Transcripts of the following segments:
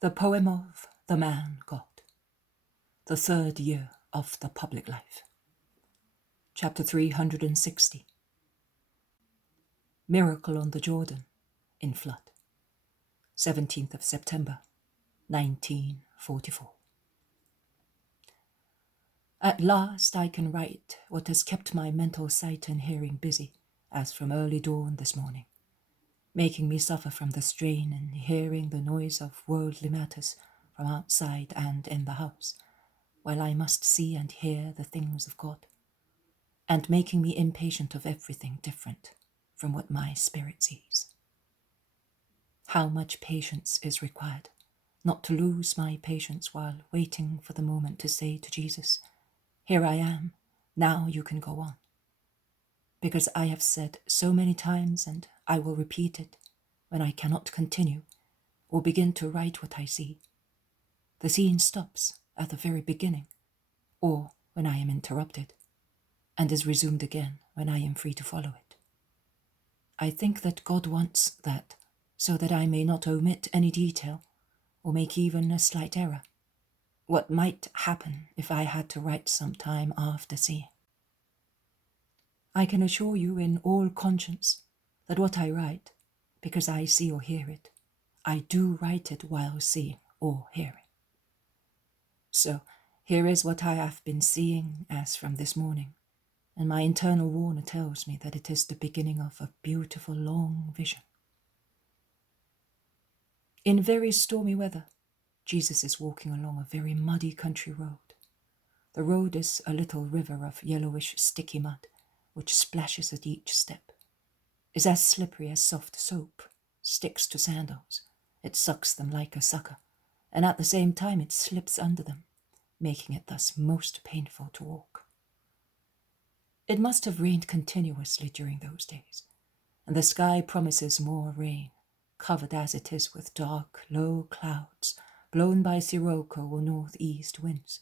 The poem of the man God, the third year of the public life. Chapter 360. Miracle on the Jordan in flood. 17th of September, 1944. At last I can write what has kept my mental sight and hearing busy as from early dawn this morning, making me suffer from the strain in hearing the noise of worldly matters from outside and in the house, while I must see and hear the things of God, and making me impatient of everything different from what my spirit sees. How much patience is required, not to lose my patience while waiting for the moment to say to Jesus, "Here I am, now you can go on." Because I have said so many times, and I will repeat it, when I cannot continue or begin to write what I see, the scene stops at the very beginning, or when I am interrupted, and is resumed again when I am free to follow it. I think that God wants that, so that I may not omit any detail, or make even a slight error, what might happen if I had to write some time after seeing. I can assure you in all conscience that what I write, because I see or hear it, I do write it while seeing or hearing. So here is what I have been seeing as from this morning, and my internal warner tells me that it is the beginning of a beautiful long vision. In very stormy weather, Jesus is walking along a very muddy country road. The road is a little river of yellowish sticky mud, which splashes at each step, is as slippery as soft soap, sticks to sandals. It sucks them like a sucker, and at the same time it slips under them, making it thus most painful to walk. It must have rained continuously during those days, and the sky promises more rain, covered as it is with dark, low clouds, blown by sirocco or northeast winds,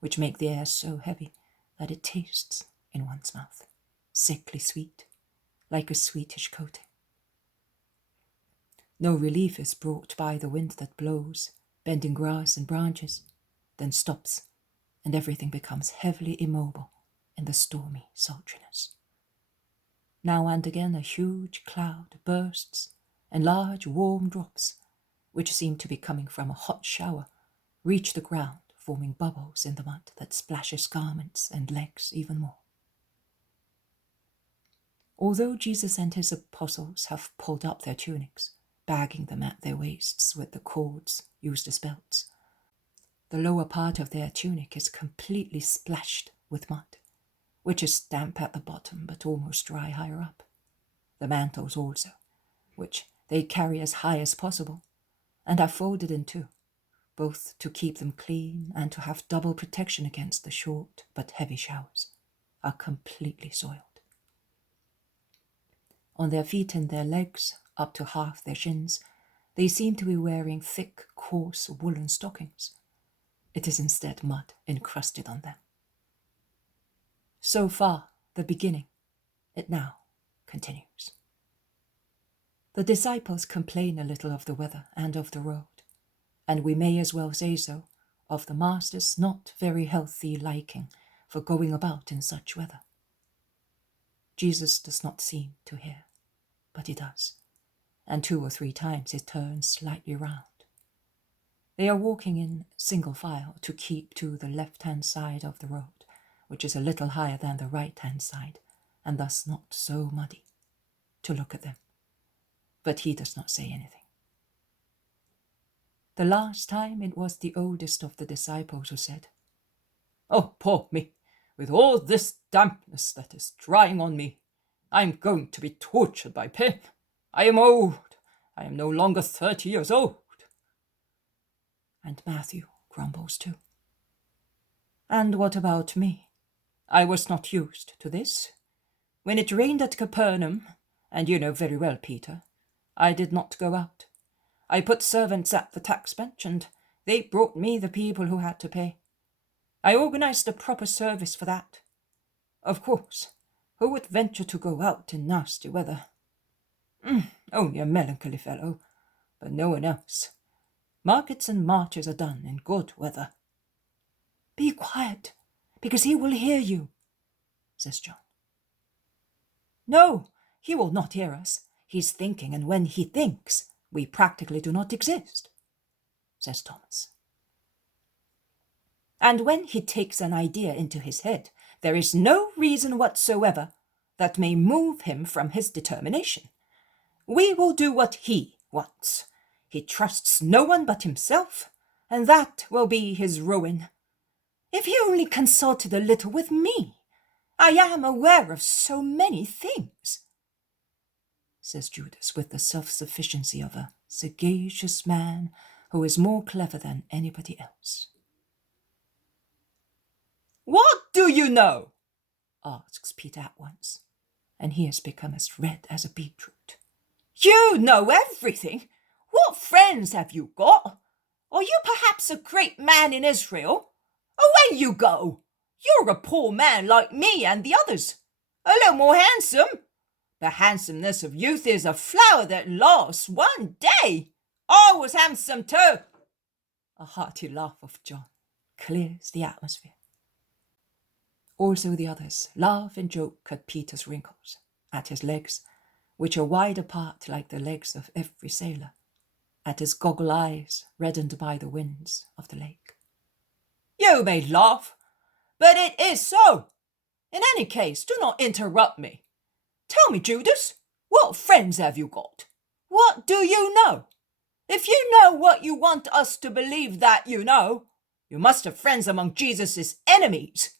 which make the air so heavy that it tastes, in one's mouth, sickly sweet, like a sweetish coating. No relief is brought by the wind that blows, bending grass and branches, then stops, and everything becomes heavily immobile in the stormy sultriness. Now and again a huge cloud bursts, and large warm drops, which seem to be coming from a hot shower, reach the ground, forming bubbles in the mud that splashes garments and legs even more. Although Jesus and his apostles have pulled up their tunics, bagging them at their waists with the cords used as belts, the lower part of their tunic is completely splashed with mud, which is damp at the bottom but almost dry higher up. The mantles also, which they carry as high as possible, and are folded in two, both to keep them clean and to have double protection against the short but heavy showers, are completely soiled. On their feet and their legs, up to half their shins, they seem to be wearing thick, coarse woolen stockings. It is instead mud encrusted on them. So far, the beginning. It now continues. The disciples complain a little of the weather and of the road, and we may as well say so of the Master's not very healthy liking for going about in such weather. Jesus does not seem to hear, but he does, and 2 or 3 times he turns slightly round. They are walking in single file to keep to the left-hand side of the road, which is a little higher than the right-hand side, and thus not so muddy, to look at them. But he does not say anything. The last time it was the oldest of the disciples who said, "Oh, poor me, with all this dampness that is drying on me, I am going to be tortured by pain. I am old. I am no longer 30 years old." And Matthew grumbles too. "And what about me? I was not used to this. When it rained at Capernaum, and you know very well, Peter, I did not go out. I put servants at the tax bench, and they brought me the people who had to pay. I organized a proper service for that. Of course, who would venture to go out in nasty weather? Only a melancholy fellow, but no one else. Markets and marches are done in good weather." "Be quiet, because he will hear you," says John. "No, he will not hear us. He's thinking, and when he thinks, we practically do not exist," says Thomas. "And when he takes an idea into his head, there is no reason whatsoever that may move him from his determination. We will do what he wants. He trusts no one but himself, and that will be his ruin. If he only consulted a little with me, I am aware of so many things," says Judas with the self-sufficiency of a sagacious man who is more clever than anybody else. "What do you know?" asks Peter at once, and he has become as red as a beetroot. "You know everything. What friends have you got? Are you perhaps a great man in Israel? Away you go! You're a poor man like me and the others, a little more handsome. The handsomeness of youth is a flower that lasts one day. I was handsome too." A hearty laugh of John clears the atmosphere. Also the others laugh and joke at Peter's wrinkles, at his legs, which are wide apart like the legs of every sailor, at his goggle eyes reddened by the winds of the lake. "You may laugh, but it is so. In any case, do not interrupt me. Tell me, Judas, what friends have you got? What do you know? If you know what you want us to believe that you know, you must have friends among Jesus' enemies.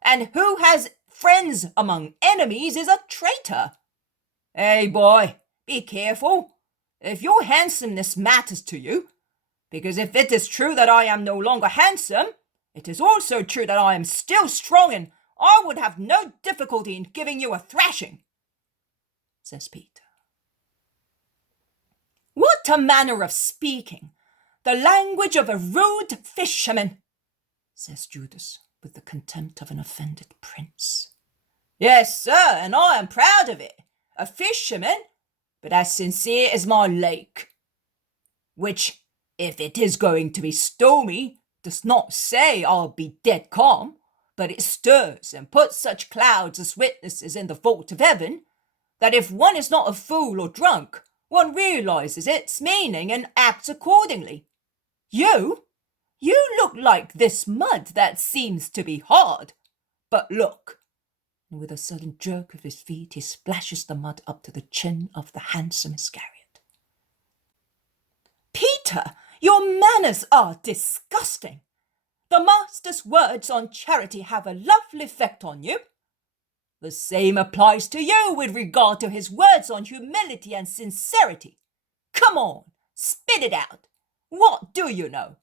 And who has friends among enemies is a traitor. Hey, boy, be careful. If your handsomeness matters to you, because if it is true that I am no longer handsome, it is also true that I am still strong, and I would have no difficulty in giving you a thrashing," says Peter. "What a manner of speaking! The language of a rude fisherman," says Judas with the contempt of an offended prince. "Yes, sir, and I am proud of it. A fisherman, but as sincere as my lake, which, if it is going to be stormy, does not say I'll be dead calm, but it stirs and puts such clouds as witnesses in the vault of heaven, that if one is not a fool or drunk, one realizes its meaning and acts accordingly. You look like this mud that seems to be hard, but look," and with a sudden jerk of his feet, he splashes the mud up to the chin of the handsome Iscariot. "Peter, your manners are disgusting. The Master's words on charity have a lovely effect on you. The same applies to you with regard to his words on humility and sincerity. Come on, spit it out. What do you know?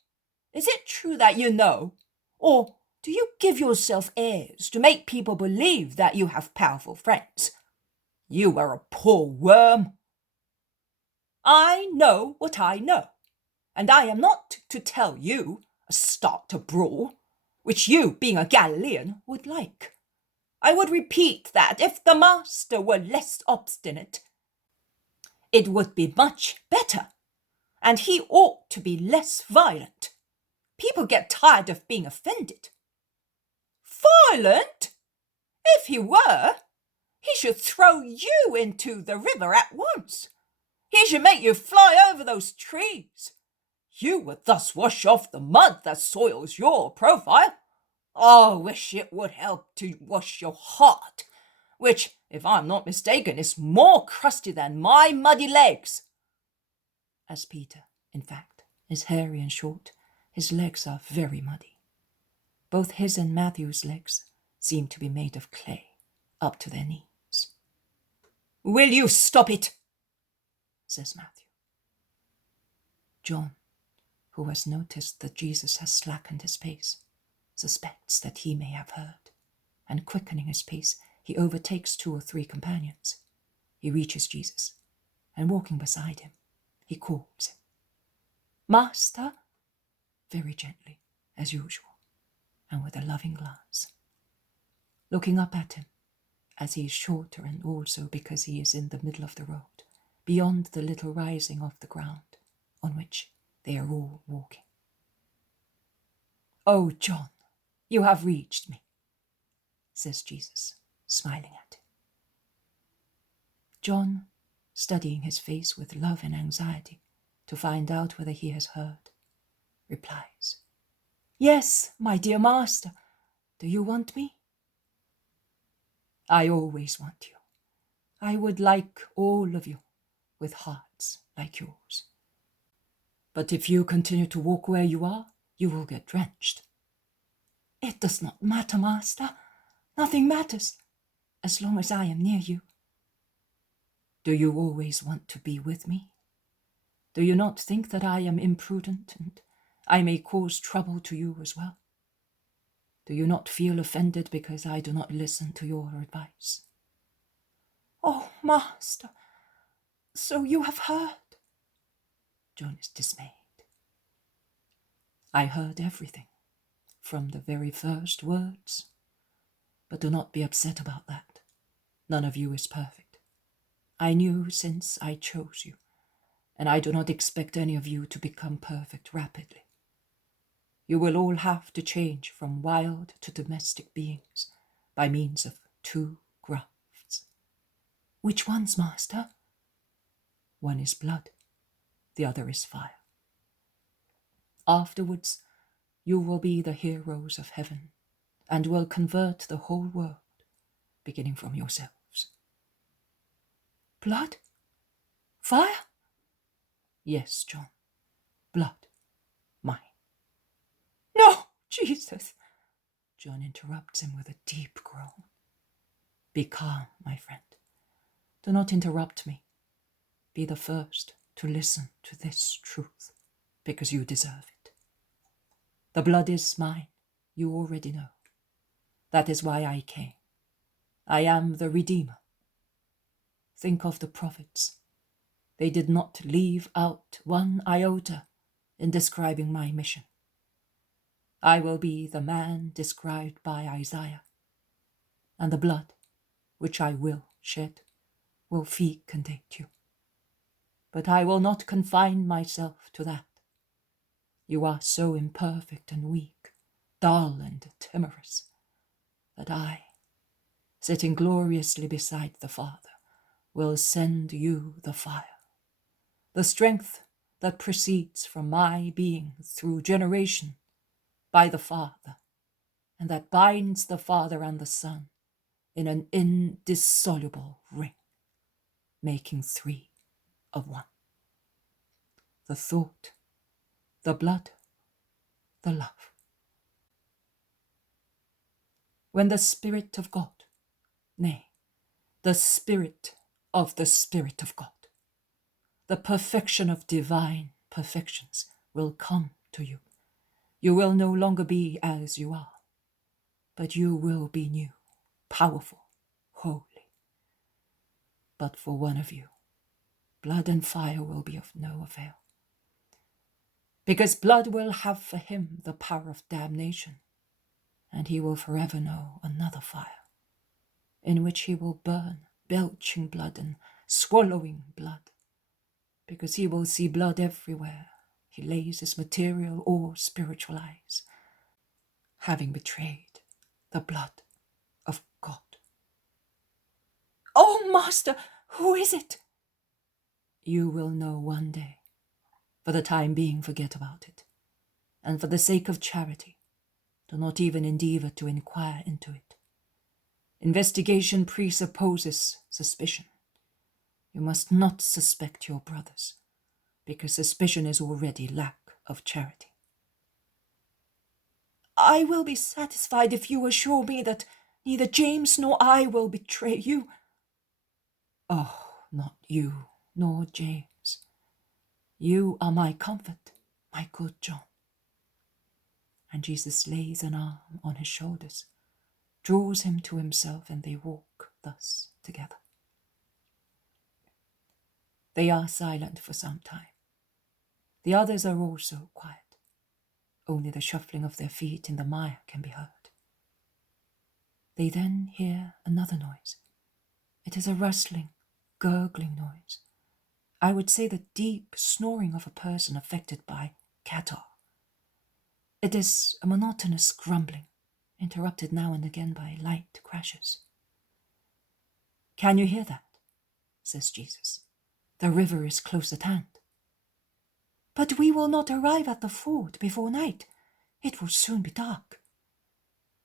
Is it true that you know? Or do you give yourself airs to make people believe that you have powerful friends? You are a poor worm." "I know what I know, and I am not to tell you a start to brawl, which you, being a Galilean, would like. I would repeat that if the Master were less obstinate, it would be much better, and he ought to be less violent. People get tired of being offended." "Violent? If he were, he should throw you into the river at once. He should make you fly over those trees. You would thus wash off the mud that soils your profile. I wish it would help to wash your heart, which, if I'm not mistaken, is more crusty than my muddy legs." As Peter, in fact, is hairy and short, his legs are very muddy. Both his and Matthew's legs seem to be made of clay, up to their knees. "Will you stop it?" says Matthew. John, who has noticed that Jesus has slackened his pace, suspects that he may have heard, and quickening his pace, he overtakes 2 or 3 companions. He reaches Jesus, and walking beside him, he calls him, "Master," very gently, as usual, and with a loving glance. Looking up at him, as he is shorter and also because he is in the middle of the road, beyond the little rising of the ground, on which, They are all walking. "Oh, John, you have reached me," says Jesus, smiling at him. John, studying his face with love and anxiety to find out whether he has heard, replies, "Yes, my dear master. Do you want me?" "I always want you. I would like all of you with hearts like yours. But if you continue to walk where you are, you will get drenched." "It does not matter, master. Nothing matters, as long as I am near you." "Do you always want to be with me? Do you not think that I am imprudent and I may cause trouble to you as well? Do you not feel offended because I do not listen to your advice?" "Oh, master, so you have heard?" John is dismayed. "I heard everything, from the very first words. But do not be upset about that. None of you is perfect. I knew since I chose you, and I do not expect any of you to become perfect rapidly. You will all have to change from wild to domestic beings by means of 2 grafts." "Which ones, master?" "One is blood, the other is fire. Afterwards, you will be the heroes of heaven and will convert the whole world, beginning from yourselves." "Blood? Fire?" "Yes, John, blood, mine." "No, Jesus!" John interrupts him with a deep groan. "Be calm, my friend. Do not interrupt me. Be the first to listen to this truth, because you deserve it. The blood is mine, you already know. That is why I came. I am the Redeemer. Think of the prophets. They did not leave out one iota in describing my mission. I will be the man described by Isaiah, and the blood, which I will shed, will fecundate you. But I will not confine myself to that. You are so imperfect and weak, dull and timorous, that I, sitting gloriously beside the Father, will send you the fire, the strength that proceeds from my being through generation by the Father, and that binds the Father and the Son in an indissoluble ring, making 3 of 1. The thought, the blood, the love. When the Spirit of God, nay, the Spirit of the Spirit of God, the perfection of divine perfections, will come to you, you will no longer be as you are, but you will be new, powerful, holy. But for one of you, blood and fire will be of no avail, because blood will have for him the power of damnation, and he will forever know another fire, in which he will burn, belching blood and swallowing blood, because he will see blood everywhere he lays his material or spiritual eyes, having betrayed the blood of God. "Oh, Master, who is it?" You will know one day. For the time being, forget about it. And for the sake of charity, do not even endeavor to inquire into it. Investigation presupposes suspicion. You must not suspect your brothers, because suspicion is already lack of charity. "I will be satisfied if you assure me that neither James nor I will betray you." "Oh, not you, nor James. You are my comfort, my good John." And Jesus lays an arm on his shoulders, draws him to himself, and they walk thus together. They are silent for some time. The others are also quiet. Only the shuffling of their feet in the mire can be heard. They then hear another noise. It is a rustling, gurgling noise, I would say the deep snoring of a person affected by catarrh. It is a monotonous grumbling, interrupted now and again by light crashes. "Can you hear that?" says Jesus. "The river is close at hand." "But we will not arrive at the ford before night. It will soon be dark."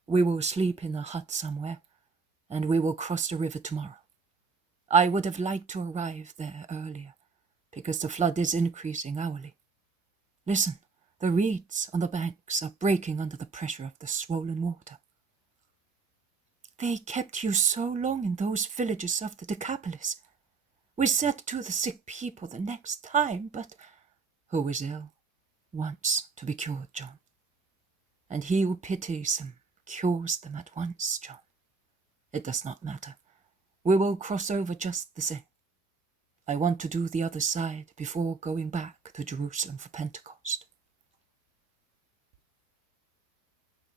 "We will sleep in a hut somewhere, and we will cross the river tomorrow. I would have liked to arrive there earlier, because the flood is increasing hourly. Listen, the reeds on the banks are breaking under the pressure of the swollen water." "They kept you so long in those villages of the Decapolis. We said to the sick people the next time, but—" "Who is ill wants to be cured, John. And he who pities them cures them at once, John. It does not matter. We will cross over just the same. I want to do the other side before going back to Jerusalem for Pentecost."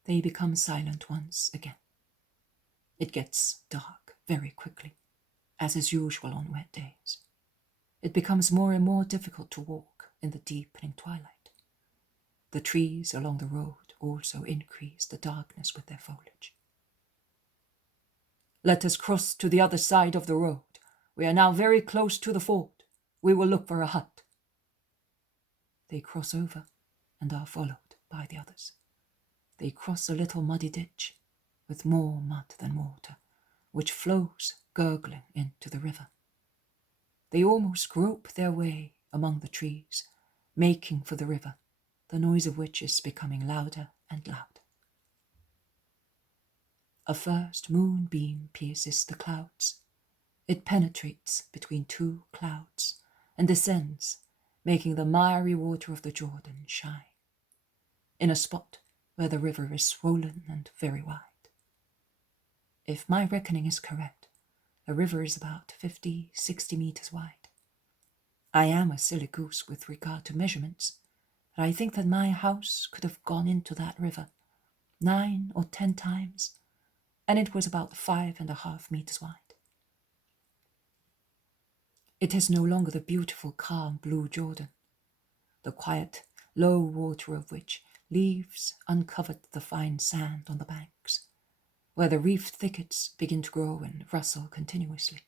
They become silent once again. It gets dark very quickly, as is usual on wet days. It becomes more and more difficult to walk in the deepening twilight. The trees along the road also increase the darkness with their foliage. "Let us cross to the other side of the road. We are now very close to the ford. We will look for a hut." They cross over and are followed by the others. They cross a little muddy ditch with more mud than water, which flows gurgling into the river. They almost grope their way among the trees, making for the river, the noise of which is becoming louder and louder. A first moonbeam pierces the clouds. It penetrates between two clouds and descends, making the miry water of the Jordan shine, in a spot where the river is swollen and very wide. If my reckoning is correct, the river is about 50-60 meters wide. I am a silly goose with regard to measurements, but I think that my house could have gone into that river 9 or 10 times, and it was about 5.5 meters wide. It is no longer the beautiful, calm blue Jordan, the quiet, low water of which leaves uncovered the fine sand on the banks, where the reef thickets begin to grow and rustle continuously.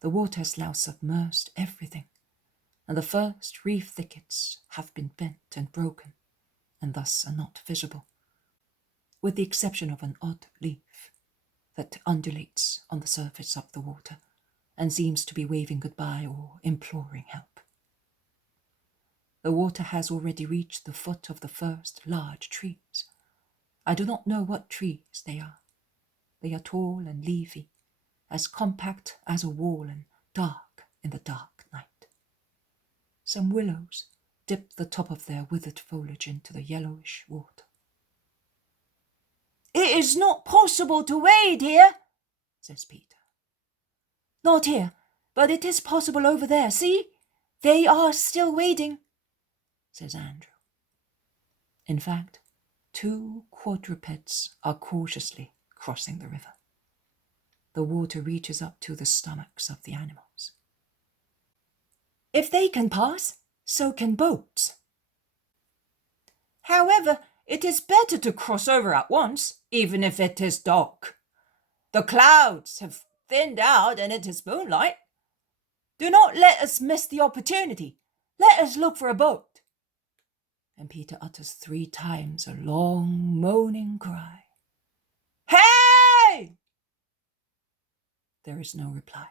The water has now submerged everything, and the first reef thickets have been bent and broken, and thus are not visible, with the exception of an odd leaf that undulates on the surface of the water and seems to be waving goodbye or imploring help. The water has already reached the foot of the first large trees. I do not know what trees they are. They are tall and leafy, as compact as a wall and dark in the dark night. Some willows dip the top of their withered foliage into the yellowish water. "It is not possible to wade here," says Peter. "Not here, but it is possible over there. See, they are still wading," says Andrew. In fact, 2 quadrupeds are cautiously crossing the river. The water reaches up to the stomachs of the animals. "If they can pass, so can boats. However, it is better to cross over at once, even if it is dark. The clouds have thinned out and it is moonlight. Do not let us miss the opportunity. Let us look for a boat." And Peter utters 3 times a long, moaning cry. "Hey!" There is no reply.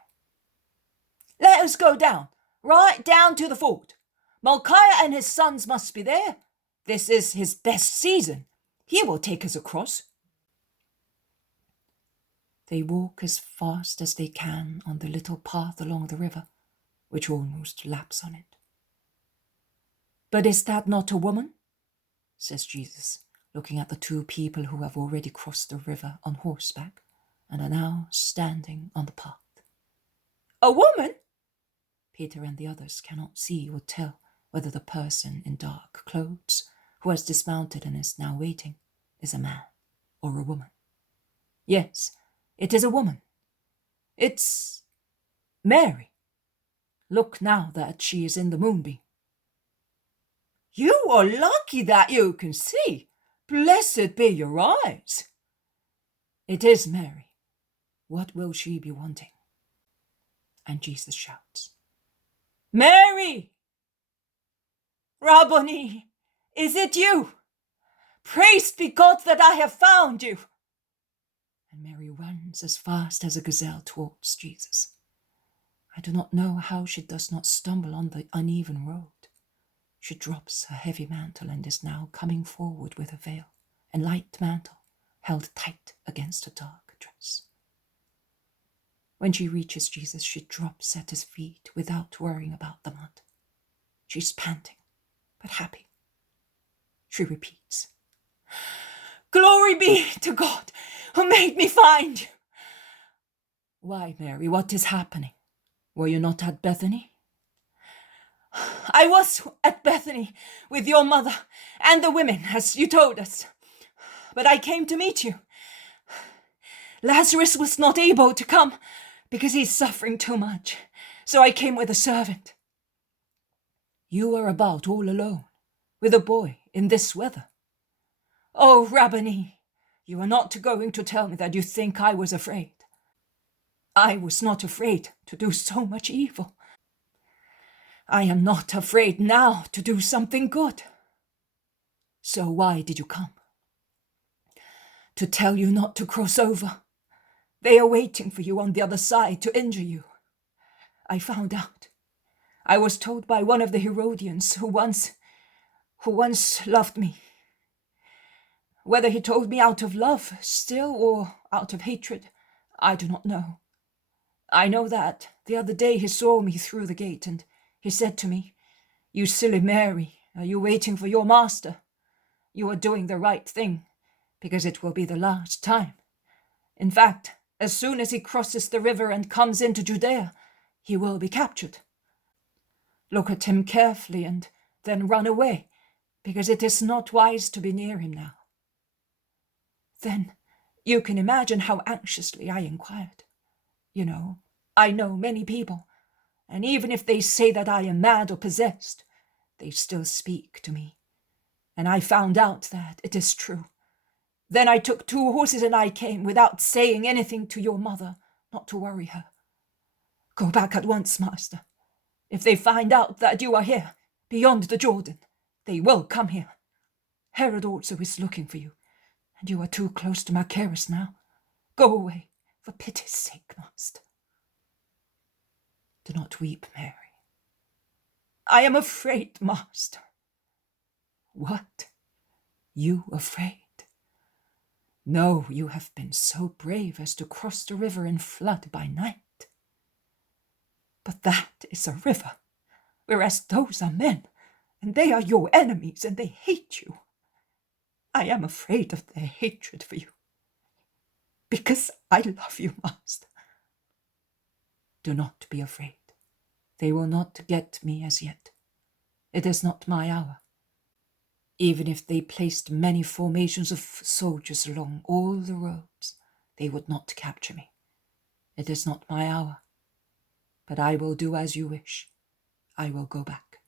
"Let us go down, right down to the ford. Micaiah and his sons must be there. This is his best season. He will take us across." They walk as fast as they can on the little path along the river, which almost laps on it. "But is that not a woman?" says Jesus, looking at the 2 people who have already crossed the river on horseback and are now standing on the path. "A woman?" Peter and the others cannot see or tell whether the person in dark clothes, who has dismounted and is now waiting, is a man or a woman. Yes, it is a woman. It's Mary. Look now that she is in the moonbeam. You are lucky that you can see. Blessed be your eyes. It is Mary. What will she be wanting? And Jesus shouts, Mary! Rabboni, is it you? Praised be God that I have found you. And Mary runs as fast as a gazelle towards Jesus. I do not know how she does not stumble on the uneven road. She drops her heavy mantle and is now coming forward with her veil and light mantle held tight against her dark dress. When she reaches Jesus, she drops at his feet without worrying about the mud. She's panting, but happy. She repeats, Glory be to God who made me find you. Why, Mary, what is happening? Were you not at Bethany? I was at Bethany with your mother and the women, as you told us. But I came to meet you. Lazarus was not able to come because he's suffering too much. So I came with a servant. You are about all alone, with a boy in this weather. Oh, Rabboni, you are not going to tell me that you think I was afraid. I was not afraid to do so much evil. I am not afraid now to do something good. So why did you come? To tell you not to cross over. They are waiting for you on the other side to injure you. I found out. I was told by one of the Herodians who once loved me. Whether he told me out of love still or out of hatred, I do not know. I know that the other day he saw me through the gate and he said to me, You silly Mary, are you waiting for your master? You are doing the right thing, because it will be the last time. In fact, as soon as he crosses the river and comes into Judea, he will be captured. Look at him carefully and then run away, because it is not wise to be near him now. Then you can imagine how anxiously I inquired. You know, I know many people, and even if they say that I am mad or possessed, they still speak to me. And I found out that it is true. Then I took 2 horses and I came without saying anything to your mother, not to worry her. Go back at once, master. If they find out that you are here, beyond the Jordan, they will come here. Herod also is looking for you, and you are too close to Machaerus now. Go away, for pity's sake, master. Do not weep, Mary. I am afraid, master. What? You afraid? No, you have been so brave as to cross the river in flood by night. But that is a river, whereas those are men, and they are your enemies, and they hate you. I am afraid of their hatred for you, because I love you, master. Do not be afraid. They will not get me as yet. It is not my hour. Even if they placed many formations of soldiers along all the roads, they would not capture me. It is not my hour. But I will do as you wish. I will go back.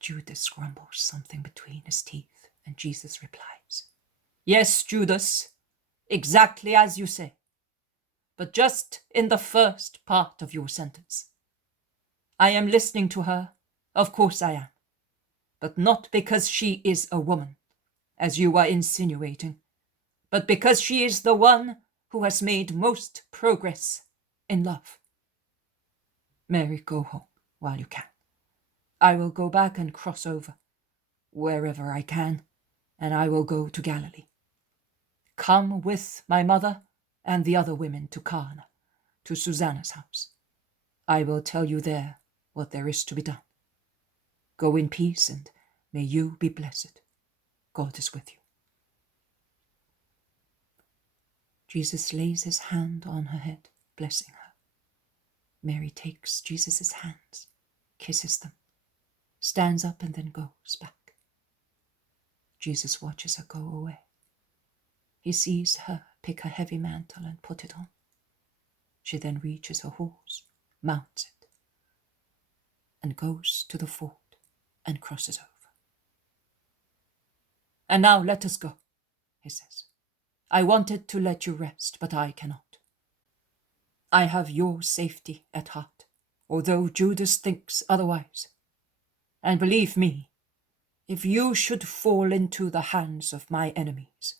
Judas grumbles something between his teeth, and Jesus replies, Yes, Judas, exactly as you say, but just in the first part of your sentence. I am listening to her, of course I am, but not because she is a woman, as you are insinuating, but because she is the one who has made most progress in love. Mary, go home while you can. I will go back and cross over, wherever I can, and I will go to Galilee. Come with my mother and the other women to Cana, to Susanna's house. I will tell you there what there is to be done. Go in peace, and may you be blessed. God is with you. Jesus lays his hand on her head, blessing her. Mary takes Jesus' hands, kisses them, stands up, and then goes back. Jesus watches her go away. He sees her pick her heavy mantle and put it on. She then reaches her horse, mounts it, and goes to the ford and crosses over. "And now let us go," he says. "I wanted to let you rest, but I cannot. I have your safety at heart, although Judas thinks otherwise. And believe me, if you should fall into the hands of my enemies,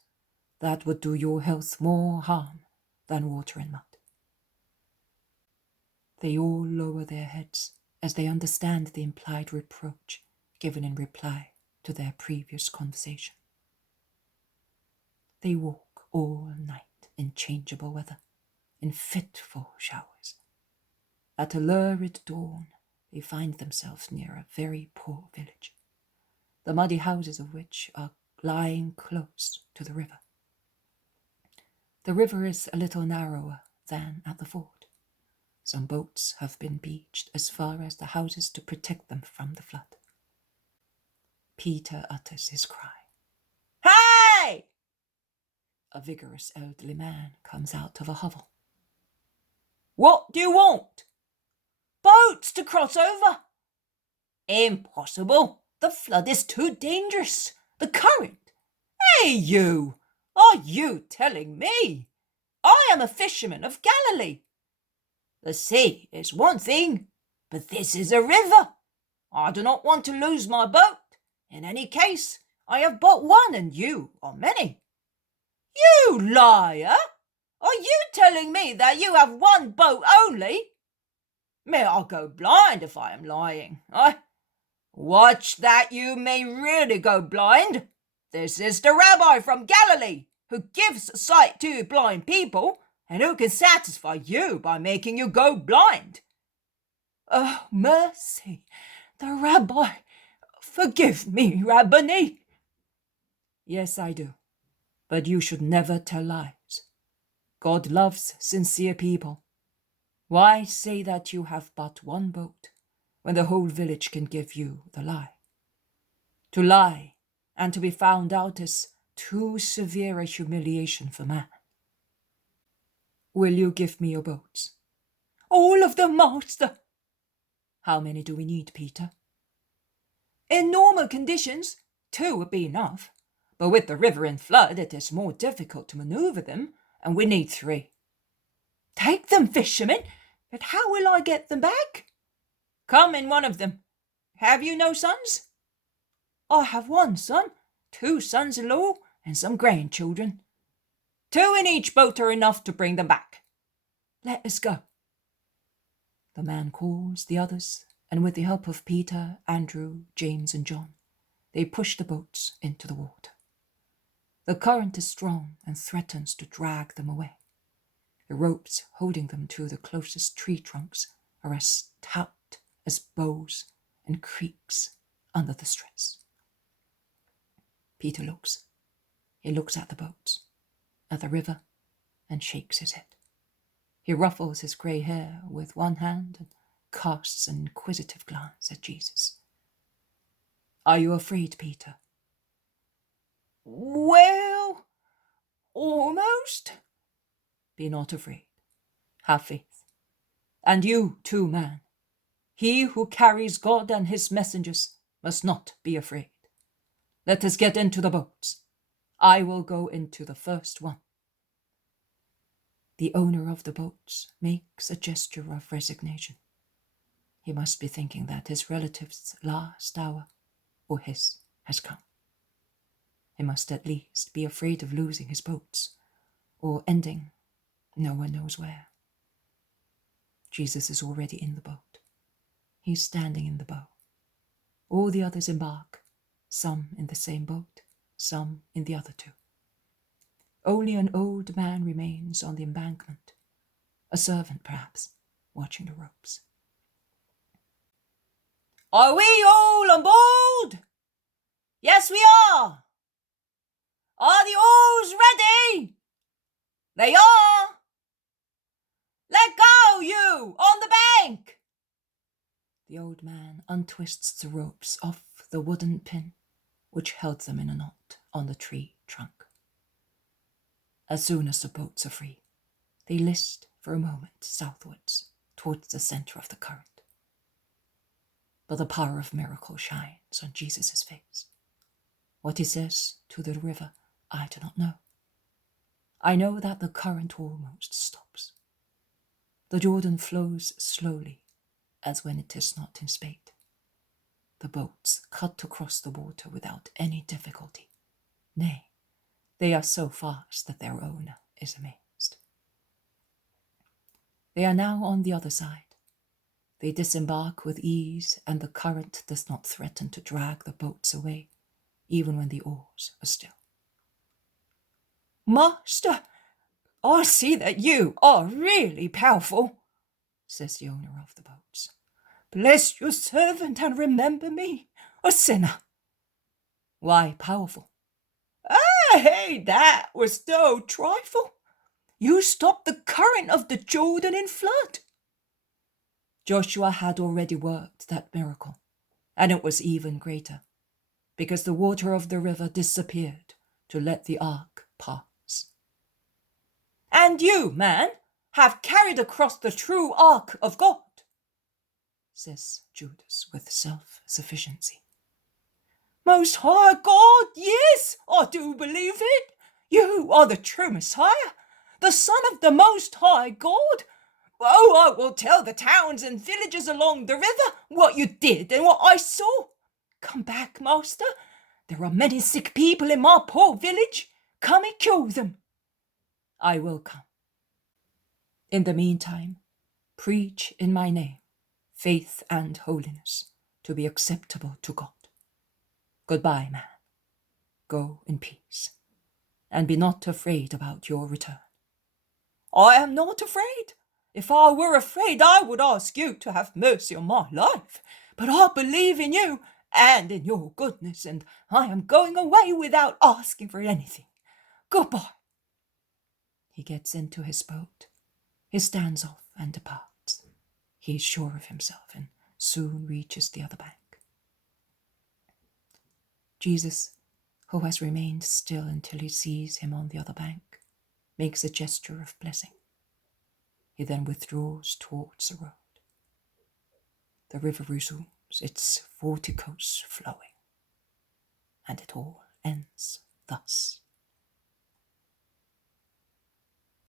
that would do your health more harm than water and mud." They all lower their heads as they understand the implied reproach given in reply to their previous conversation. They walk all night in changeable weather, in fitful showers. At a lurid dawn, they find themselves near a very poor village, the muddy houses of which are lying close to the river. The river is a little narrower than at the ford. Some boats have been beached as far as the houses to protect them from the flood. Peter utters his cry. "Hey!" A vigorous elderly man comes out of a hovel. "What do you want?" "Boats to cross over." "Impossible. The flood is too dangerous. The current." "Hey, you! Are you telling me? I am a fisherman of Galilee. The sea is one thing, but this is a river. I do not want to lose my boat. In any case, I have but one and you are many." "You liar! Are you telling me that you have one boat only? May I go blind if I am lying. Watch that you may really go blind. This is the rabbi from Galilee, who gives sight to blind people, and who can satisfy you by making you go blind." "Oh, mercy, the rabbi. Forgive me, Rabboni." "Yes, I do. But you should never tell lies. God loves sincere people. Why say that you have but one boat, when the whole village can give you the lie? To lie and to be found out is too severe a humiliation for man. Will you give me your boats?" "All of them, master." "How many do we need, Peter?" "In normal conditions, 2 would be enough. But with the river in flood, it is more difficult to maneuver them, and we need 3. "Take them, fisherman. But how will I get them back?" "Come in one of them. Have you no sons?" "I have 1 son, 2 sons-in-law, and some grandchildren." 2 in each boat are enough to bring them back." "Let us go." The man calls the others, and with the help of Peter, Andrew, James, and John, they push the boats into the water. The current is strong and threatens to drag them away. The ropes holding them to the closest tree trunks are as taut as bows and creaks under the stress. Peter looks. He looks at the boats, at the river, and shakes his head. He ruffles his grey hair with one hand and casts an inquisitive glance at Jesus. "Are you afraid, Peter?" "Well, almost." "Be not afraid. Have faith. And you too, man. He who carries God and his messengers must not be afraid. Let us get into the boats. I will go into the first one." The owner of the boats makes a gesture of resignation. He must be thinking that his relative's last hour, or his, has come. He must at least be afraid of losing his boats, or ending no one knows where. Jesus is already in the boat. He's standing in the bow. All the others embark, some in the same boat, some in the other 2. Only an old man remains on the embankment, a servant perhaps, watching the ropes. "Are we all on board?" "Yes, we are." "Are the oars ready?" "They are." "Let go, you, on the bank." The old man untwists the ropes off the wooden pin which held them in a knot on the tree trunk. As soon as the boats are free, they list for a moment southwards towards the centre of the current. but the power of miracle shines on Jesus' face. What he says to the river, I do not know. I know that the current almost stops. The Jordan flows slowly, as when it is not in spate. The boats cut across the water without any difficulty. Nay, they are so fast that their owner is amazed. They are now on the other side. They disembark with ease, and the current does not threaten to drag the boats away, even when the oars are still. Master, I see that you are really powerful, says the owner of the boats. Bless your servant and remember me, a sinner. Why powerful? Hey, that was no trifle. You stopped the current of the Jordan in flood. Joshua had already worked that miracle, and it was even greater, because the water of the river disappeared to let the ark pass. And you, man, have carried across the true ark of God, says Judas with self-sufficiency. Most high God, yes, I do believe it. You are the true Messiah, the Son of the Most High God. Oh, I will tell the towns and villages along the river what you did and what I saw. Come back, master. There are many sick people in my poor village. Come and cure them. I will come. In the meantime, preach in my name faith and holiness to be acceptable to God. Goodbye, man. Go in peace, and be not afraid about your return. I am not afraid. If I were afraid, I would ask you to have mercy on my life. But I believe in you and in your goodness, and I am going away without asking for anything. Goodbye. He gets into his boat. He stands off and departs. He is sure of himself and soon reaches the other bank. Jesus, who has remained still until he sees him on the other bank, makes a gesture of blessing. He then withdraws towards the road. The river resumes its vorticose flowing, and it all ends thus.